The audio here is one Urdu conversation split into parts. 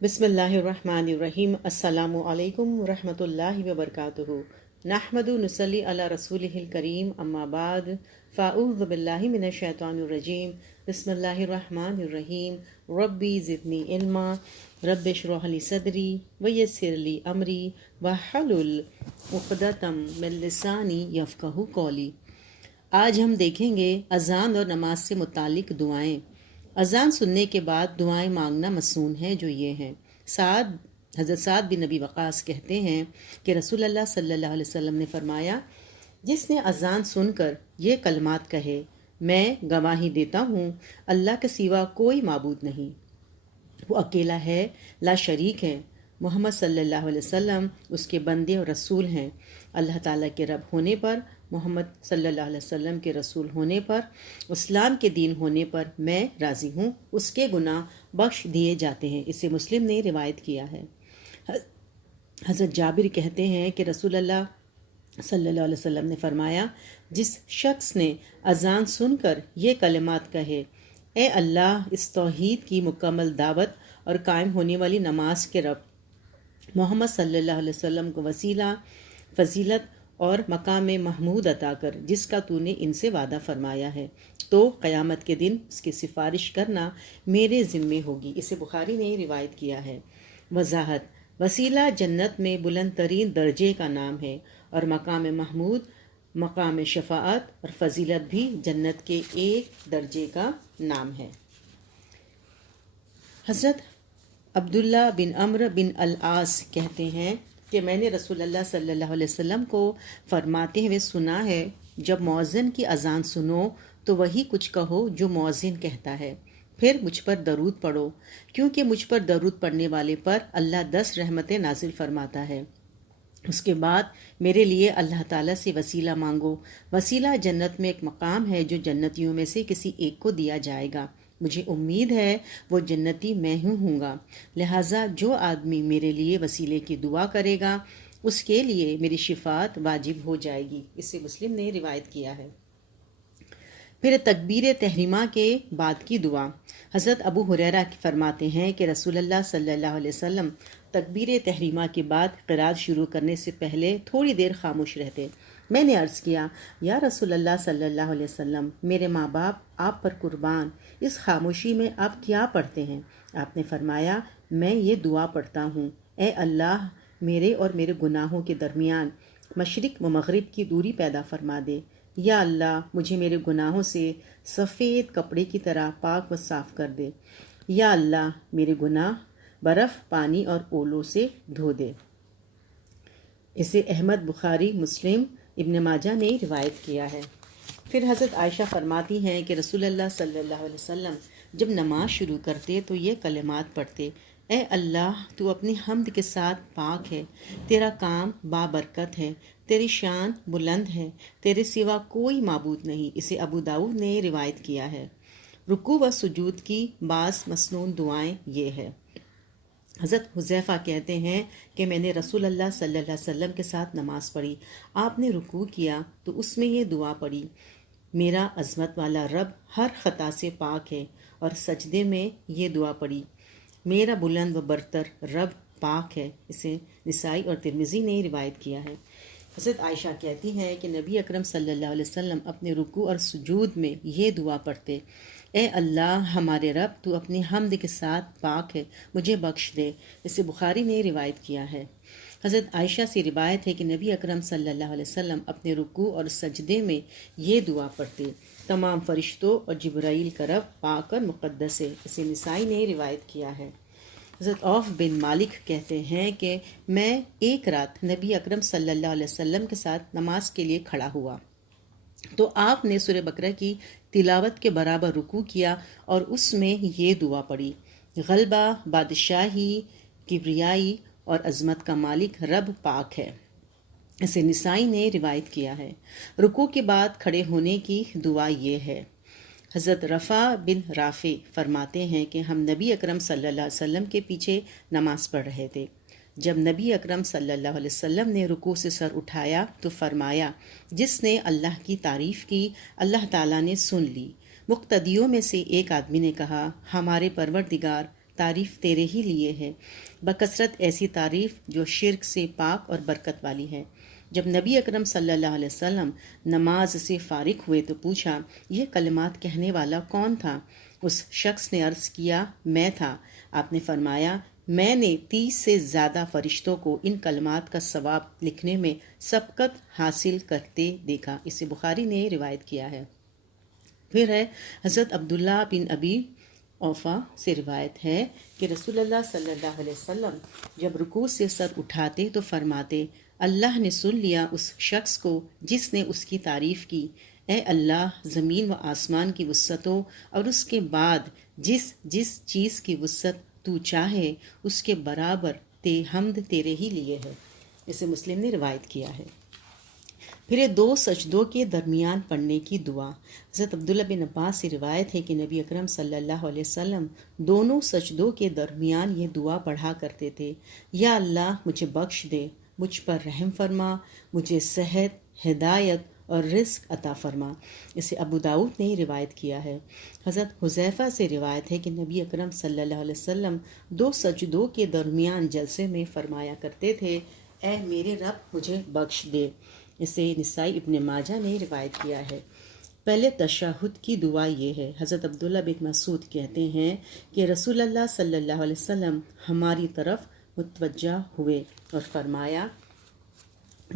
بسم اللہ الرحمن الرحیم۔ السلام علیکم ورحمۃ اللہ وبرکاتہ۔ نحمد نصلی علی رسولہ الکریم، اما بعد فاعوذ باللہ من الشیطان الرجیم۔ بسم اللہ الرحمن الرحیم۔ ربی زدنی علما، رب اشرح لی صدری ویسر لی امری واحلل عقدۃ من لسانی یفقہوا قولی۔ آج ہم دیکھیں گے اذان اور نماز سے متعلق دعائیں۔ اذان سننے کے بعد دعائیں مانگنا مسنون ہے، جو یہ ہیں۔ حضرت سعد بن نبی وقاص کہتے ہیں کہ رسول اللہ صلی اللہ علیہ وسلم نے فرمایا، جس نے اذان سن کر یہ کلمات کہے، میں گواہی دیتا ہوں اللہ کے سوا کوئی معبود نہیں، وہ اکیلا ہے، لا شریک ہے، محمد صلی اللہ علیہ وسلم اس کے بندے اور رسول ہیں، اللہ تعالیٰ کے رب ہونے پر، محمد صلی اللہ علیہ وسلم کے رسول ہونے پر، اسلام کے دین ہونے پر میں راضی ہوں، اس کے گناہ بخش دیے جاتے ہیں۔ اسے مسلم نے روایت کیا ہے۔ حضرت جابر کہتے ہیں کہ رسول اللہ صلی اللہ علیہ وسلم نے فرمایا، جس شخص نے اذان سن کر یہ کلمات کہے، اے اللہ، اس توحید کی مکمل دعوت اور قائم ہونے والی نماز کے رب، محمد صلی اللہ علیہ وسلم کو وسیلہ، فضیلت اور مقام محمود عطا کر، جس کا تو نے ان سے وعدہ فرمایا ہے، تو قیامت کے دن اس کی سفارش کرنا میرے ذمے ہوگی۔ اسے بخاری نے روایت کیا ہے۔ وضاحت: وسیلہ جنت میں بلند ترین درجے کا نام ہے، اور مقام محمود، مقام شفاعت اور فضیلت بھی جنت کے ایک درجے کا نام ہے۔ حضرت عبداللہ بن عمرو بن العاص کہتے ہیں کہ میں نے رسول اللہ صلی اللہ علیہ وسلم کو فرماتے ہوئے سنا ہے، جب مؤذن کی اذان سنو تو وہی کچھ کہو جو مؤذن کہتا ہے، پھر مجھ پر درود پڑھو، کیونکہ مجھ پر درود پڑھنے والے پر اللہ 10 رحمتیں نازل فرماتا ہے۔ اس کے بعد میرے لیے اللہ تعالیٰ سے وسیلہ مانگو۔ وسیلہ جنت میں ایک مقام ہے جو جنتیوں میں سے کسی ایک کو دیا جائے گا۔ مجھے امید ہے وہ جنتی میں ہوں گا، لہٰذا جو آدمی میرے لیے وسیلے کی دعا کرے گا اس کے لیے میری شفاعت واجب ہو جائے گی۔ اسے مسلم نے روایت کیا ہے۔ پھر تکبیر تحریمہ کے بعد کی دعا۔ حضرت ابو ہریرہ فرماتے ہیں کہ رسول اللہ صلی اللہ علیہ وسلم تکبیر تحریمہ کے بعد قرات شروع کرنے سے پہلے تھوڑی دیر خاموش رہتے۔ میں نے عرض کیا، یا رسول اللہ صلی اللہ علیہ وسلم، میرے ماں باپ آپ پر قربان، اس خاموشی میں آپ کیا پڑھتے ہیں؟ آپ نے فرمایا، میں یہ دعا پڑھتا ہوں، اے اللہ، میرے اور میرے گناہوں کے درمیان مشرق و مغرب کی دوری پیدا فرما دے۔ یا اللہ، مجھے میرے گناہوں سے سفید کپڑے کی طرح پاک و صاف کر دے۔ یا اللہ، میرے گناہ برف، پانی اور اولوں سے دھو دے۔ اسے احمد، بخاری، مسلم، ابن ماجہ نے روایت کیا ہے۔ پھر حضرت عائشہ فرماتی ہیں کہ رسول اللہ صلی اللہ علیہ وسلم جب نماز شروع کرتے تو یہ کلمات پڑھتے، اے اللہ، تو اپنی حمد کے ساتھ پاک ہے، تیرا کام بابرکت ہے، تیری شان بلند ہے، تیرے سوا کوئی معبود نہیں۔ اسے ابو داؤد نے روایت کیا ہے۔ رکوع و سجود کی بعض مسنون دعائیں یہ ہے۔ حضرت حذیفہ کہتے ہیں کہ میں نے رسول اللہ صلی اللہ علیہ وسلم کے ساتھ نماز پڑھی، آپ نے رکوع کیا تو اس میں یہ دعا پڑھی، میرا عظمت والا رب ہر خطا سے پاک ہے، اور سجدے میں یہ دعا پڑھی، میرا بلند و برتر رب پاک ہے۔ اسے نسائی اور ترمذی نے روایت کیا ہے۔ حضرت عائشہ کہتی ہیں کہ نبی اکرم صلی اللہ علیہ وسلم اپنے رکوع اور سجود میں یہ دعا پڑھتے، اے اللہ ہمارے رب، تو اپنی حمد کے ساتھ پاک ہے، مجھے بخش دے۔ اسے بخاری نے روایت کیا ہے۔ حضرت عائشہ سے روایت ہے کہ نبی اکرم صلی اللہ علیہ وسلم اپنے رکوع اور سجدے میں یہ دعا پڑھتے، تمام فرشتوں اور جبرائیل کا رب پاک اور مقدس ہے۔ اسے نسائی نے روایت کیا ہے۔ حضرت عوف بن مالک کہتے ہیں کہ میں ایک رات نبی اکرم صلی اللہ علیہ وسلم کے ساتھ نماز کے لیے کھڑا ہوا تو آپ نے سورہ بقرہ کی تلاوت کے برابر رکوع کیا اور اس میں یہ دعا پڑھی، غلبہ، بادشاہی، کبریائی اور عظمت کا مالک رب پاک ہے۔ اسے نسائی نے روایت کیا ہے۔ رکوع کے بعد کھڑے ہونے کی دعا یہ ہے۔ حضرت رفع بن رافع فرماتے ہیں کہ ہم نبی اکرم صلی اللہ علیہ وسلم کے پیچھے نماز پڑھ رہے تھے، جب نبی اکرم صلی اللہ علیہ وسلم نے رکوع سے سر اٹھایا تو فرمایا، جس نے اللہ کی تعریف کی اللہ تعالیٰ نے سن لی۔ مقتدیوں میں سے ایک آدمی نے کہا، ہمارے پروردگار، تعریف تیرے ہی لیے ہے، بکثرت ایسی تعریف جو شرک سے پاک اور برکت والی ہے۔ جب نبی اکرم صلی اللہ علیہ وسلم نماز سے فارغ ہوئے تو پوچھا، یہ کلمات کہنے والا کون تھا؟ اس شخص نے عرض کیا، میں تھا۔ آپ نے فرمایا، میں نے 30 سے زیادہ فرشتوں کو ان کلمات کا ثواب لکھنے میں سبقت حاصل کرتے دیکھا۔ اسے بخاری نے روایت کیا ہے۔ پھر ہے حضرت عبداللہ بن ابی اوفا سے روایت ہے کہ رسول اللہ صلی اللہ علیہ وسلم جب رکوع سے سر اٹھاتے تو فرماتے، اللہ نے سن لیا اس شخص کو جس نے اس کی تعریف کی۔ اے اللہ، زمین و آسمان کی وسعتوں اور اس کے بعد جس جس چیز کی وسعت تو چاہے اس کے برابر حمد تیرے ہی لیے ہے۔ اسے مسلم نے روایت کیا ہے۔ پھر یہ 2 سجدوں کے درمیان پڑھنے کی دعا۔ حضرت عبداللہ بن عباس سے روایت ہے کہ نبی اکرم صلی اللہ علیہ وسلم دونوں سجدوں کے درمیان یہ دعا پڑھا کرتے تھے، یا اللہ مجھے بخش دے، مجھ پر رحم فرما، مجھے صحت، ہدایت اور رزق عطا فرما۔ اسے ابو داؤد نے روایت کیا ہے۔ حضرت حذیفہ سے روایت ہے کہ نبی اکرم صلی اللہ علیہ وسلم 2 سجدوں کے درمیان جلسے میں فرمایا کرتے تھے، اے میرے رب مجھے بخش دے۔ اسے نسائی ابن ماجہ نے روایت کیا ہے۔ پہلے تشہد کی دعا یہ ہے۔ حضرت عبداللہ بن مسعود کہتے ہیں کہ رسول اللہ صلی اللہ علیہ وسلم ہماری طرف متوجہ ہوئے اور فرمایا،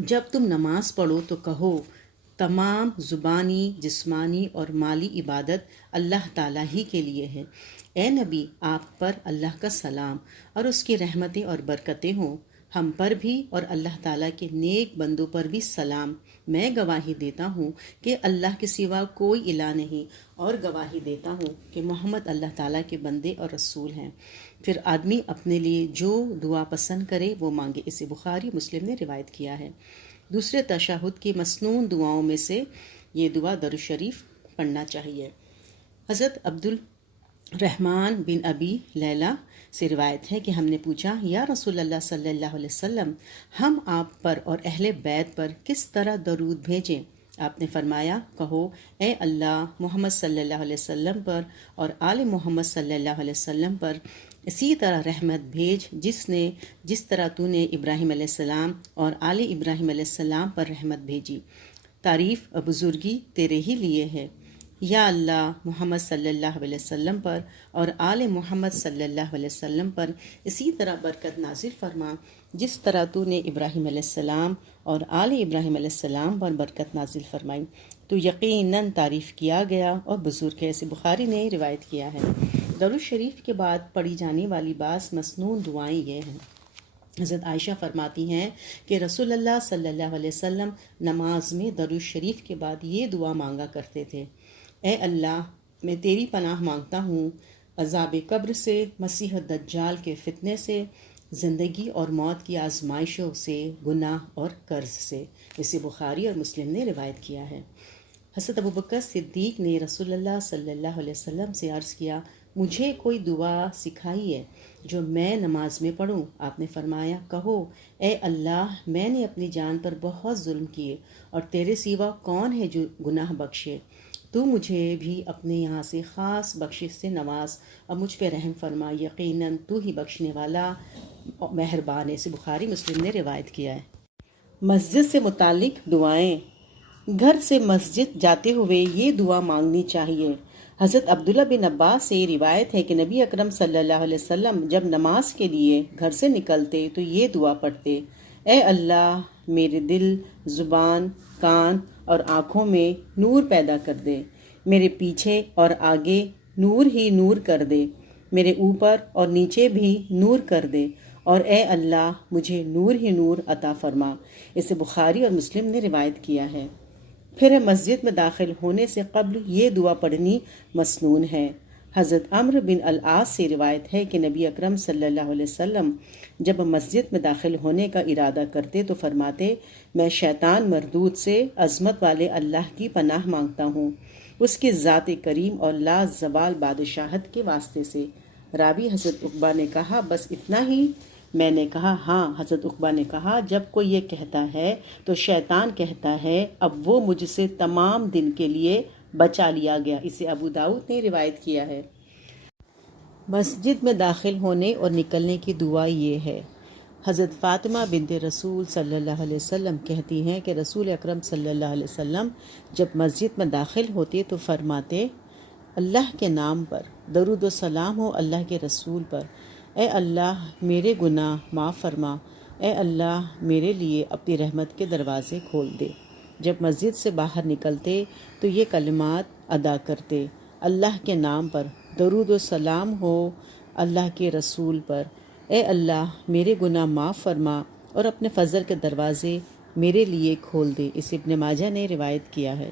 جب تم نماز پڑھو تو کہو، تمام زبانی، جسمانی اور مالی عبادت اللہ تعالیٰ ہی کے لیے ہے۔ اے نبی، آپ پر اللہ کا سلام اور اس کی رحمتیں اور برکتیں ہوں، ہم پر بھی اور اللہ تعالیٰ کے نیک بندوں پر بھی سلام۔ میں گواہی دیتا ہوں کہ اللہ کے سوا کوئی الہ نہیں، اور گواہی دیتا ہوں کہ محمد اللہ تعالیٰ کے بندے اور رسول ہیں۔ پھر آدمی اپنے لیے جو دعا پسند کرے وہ مانگے۔ اسے بخاری مسلم نے روایت کیا ہے۔ دوسرے تشہد کی مسنون دعاؤں میں سے یہ دعا درود شریف پڑھنا چاہیے۔ حضرت عبد الرحمن بن ابی لیلہ سے روایت ہے کہ ہم نے پوچھا، یا رسول اللہ صلی اللہ علیہ وسلم، ہم آپ پر اور اہل بیت پر کس طرح درود بھیجیں؟ آپ نے فرمایا، کہو، اے اللہ، محمد صلی اللہ علیہ وسلم پر اور آل محمد صلی اللہ علیہ وسلم پر اسی طرح رحمت بھیج جس طرح تو نے ابراہیم علیہ السلام اور آل ابراہیم علیہ السلام پر رحمت بھیجی۔ تعریف اور بزرگی تیرے ہی لیے ہے۔ یا اللہ، محمد صلی اللہ علیہ وسلم پر اور آل محمد صلی اللہ علیہ وسلم پر اسی طرح برکت نازل فرما جس طرح تو نے ابراہیم علیہ السلام اور آل ابراہیم علیہ السلام پر برکت نازل فرمائی۔ تو یقیناً تعریف کیا گیا اور بزرگ ہے۔ اسے بخاری نے روایت کیا ہے۔ درود شریف کے بعد پڑھی جانے والی بعض مسنون دعائیں یہ ہیں۔ حضرت عائشہ فرماتی ہیں کہ رسول اللہ صلی اللہ علیہ وسلم نماز میں درود شریف کے بعد یہ دعا مانگا کرتے تھے، اے اللہ، میں تیری پناہ مانگتا ہوں عذاب قبر سے، مسیح دجال کے فتنے سے، زندگی اور موت کی آزمائشوں سے، گناہ اور قرض سے۔ اسے بخاری اور مسلم نے روایت کیا ہے۔ حضرت ابوبکر صدیق نے رسول اللہ صلی اللہ علیہ وسلم سے عرض کیا، مجھے کوئی دعا سکھائیے جو میں نماز میں پڑھوں۔ آپ نے فرمایا، کہو، اے اللہ، میں نے اپنی جان پر بہت ظلم کیے اور تیرے سوا کون ہے جو گناہ بخشے؟ تو مجھے بھی اپنے یہاں سے خاص بخشش سے نواز اور مجھ پہ رحم فرما، یقیناً تو ہی بخشنے والا مہربان ہے۔ اسے بخاری مسلم نے روایت کیا ہے۔ مسجد سے متعلق دعائیں۔ گھر سے مسجد جاتے ہوئے یہ دعا مانگنی چاہیے۔ حضرت عبداللہ بن عباس سے روایت ہے کہ نبی اکرم صلی اللہ علیہ وسلم جب نماز کے لیے گھر سے نکلتے تو یہ دعا پڑھتے، اے اللہ، میرے دل، زبان، کان اور آنکھوں میں نور پیدا کر دے، میرے پیچھے اور آگے نور ہی نور کر دے، میرے اوپر اور نیچے بھی نور کر دے، اور اے اللہ، مجھے نور ہی نور عطا فرما۔ اسے بخاری اور مسلم نے روایت کیا ہے۔ پھر مسجد میں داخل ہونے سے قبل یہ دعا پڑھنی مسنون ہے۔ حضرت عمرو بن العاص سے روایت ہے کہ نبی اکرم صلی اللہ علیہ وسلم جب مسجد میں داخل ہونے کا ارادہ کرتے تو فرماتے، میں شیطان مردود سے عظمت والے اللہ کی پناہ مانگتا ہوں، اس کی ذات کریم اور لا زوال بادشاہت کے واسطے سے۔ راوی حضرت عقبہ نے کہا، بس اتنا ہی؟ میں نے کہا، ہاں۔ حضرت عقبہ نے کہا، جب کوئی یہ کہتا ہے تو شیطان کہتا ہے، اب وہ مجھ سے تمام دن کے لیے بچا لیا گیا۔ اسے ابو داؤد نے روایت کیا ہے۔ مسجد میں داخل ہونے اور نکلنے کی دعا یہ ہے۔ حضرت فاطمہ بنت رسول صلی اللہ علیہ وسلم کہتی ہیں کہ رسول اکرم صلی اللہ علیہ وسلم جب مسجد میں داخل ہوتے تو فرماتے، اللہ کے نام پر درود و سلام ہو اللہ کے رسول پر، اے اللہ میرے گناہ معاف فرما، اے اللہ میرے لیے اپنی رحمت کے دروازے کھول دے۔ جب مسجد سے باہر نکلتے تو یہ کلمات ادا کرتے، اللہ کے نام پر درود و سلام ہو اللہ کے رسول پر، اے اللہ میرے گناہ معاف فرما اور اپنے فضل کے دروازے میرے لیے کھول دے۔ اسے ابن ماجہ نے روایت کیا ہے۔